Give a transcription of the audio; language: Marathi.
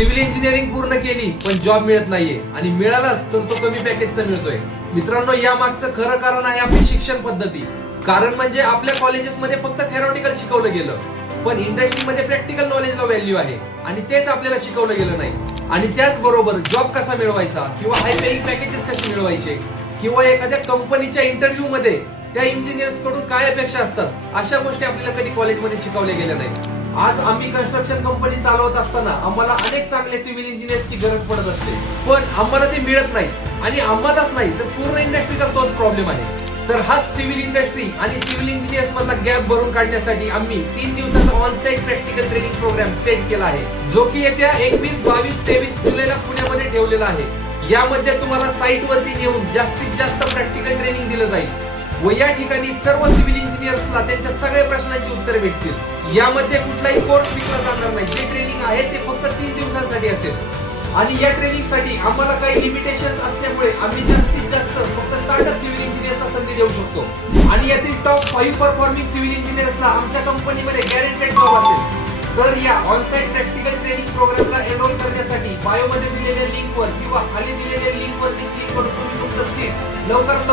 सिव्हिल इंजिनिअरिंग पूर्ण केली पण जॉब मिळत नाहीये. आणि मिळालाच तर तो कमी पॅकेजचा मिळतोय. मित्रांनो या मागचं खरं कारण आहे आपली शिक्षण पद्धती. कारण म्हणजे आपल्या कॉलेजेसमध्ये फक्त थेरॉटिकल शिकवलं गेलं. पण इंडस्ट्रीमध्ये प्रॅक्टिकल नॉलेजला व्हॅल्यू आहे. आणि तेच आपल्याला शिकवलं गेलं नाही. आणि त्याचबरोबर जॉब कसा मिळवायचा? किंवा हाय पेईंग पॅकेजेस कसे मिळवायचे? किंवा एखाद्या कंपनीच्या इंटरव्ह्यू मध्ये त्या इंजिनियर्सकडून काय अपेक्षा असतात? अशा गोष्टी आपल्याला कधी कॉलेजमध्ये शिकवल्या गेल्या नाही आज आम्ही कन्स्ट्रक्शन कंपनी चालवत असताना आम्हाला अनेक चांगले सिव्हिल इंजिनियर्सची गरज पडत असते. पण आम्हाला ते मिळत नाही आणि आम्हालाच नाही तर पूर्ण इंडस्ट्रीचा तोच प्रॉब्लेम आहे. तर हाच सिव्हिल इंडस्ट्री आणि सिव्हिल इंजिनियर्स मधला गॅप भरून काढण्यासाठी आम्ही तीन दिवसाचा on site practical training programme set केला आहे. जो की येत्या एकवीस बावीस तेवीस जुलैला पुण्यामध्ये ठेवलेला आहे. यामध्ये तुम्हाला साईट वरती नेऊन जास्तीत जास्त प्रॅक्टिकल ट्रेनिंग व या ठिकाणी सर्व सिव्हिल इंजिनियर्सला त्यांच्या सगळ्या प्रश्नांची उत्तरे भेटतील. यामध्ये कुठलाही कोर्स विकला जाणार नाही. जे ट्रेनिंग आहे ते फक्त तीन दिवसांसाठी असेल. आणि या ट्रेनिंगसाठी आम्हाला काही लिमिटेशन असल्यामुळे आम्ही जास्तीत जास्त फक्त साठ सिव्हिल इंजिनियर्सला संधी देऊ शकतो. आणि यातील टॉप फाईव्ह परफॉर्मिंग सिव्हिल इंजिनियर्सला आमच्या कंपनीमध्ये गॅरंटेड जॉब असेल. तर या ऑनसाईट प्रॅक्टिकल ट्रेनिंग प्रोग्रामला एनरोल करण्यासाठी बायोमध्ये दिलेल्या लिंकवर किंवा खाली दिलेल्या लिंकवरती क्लिक करून तुम्ही तुमचं सीट लवकरात लवकर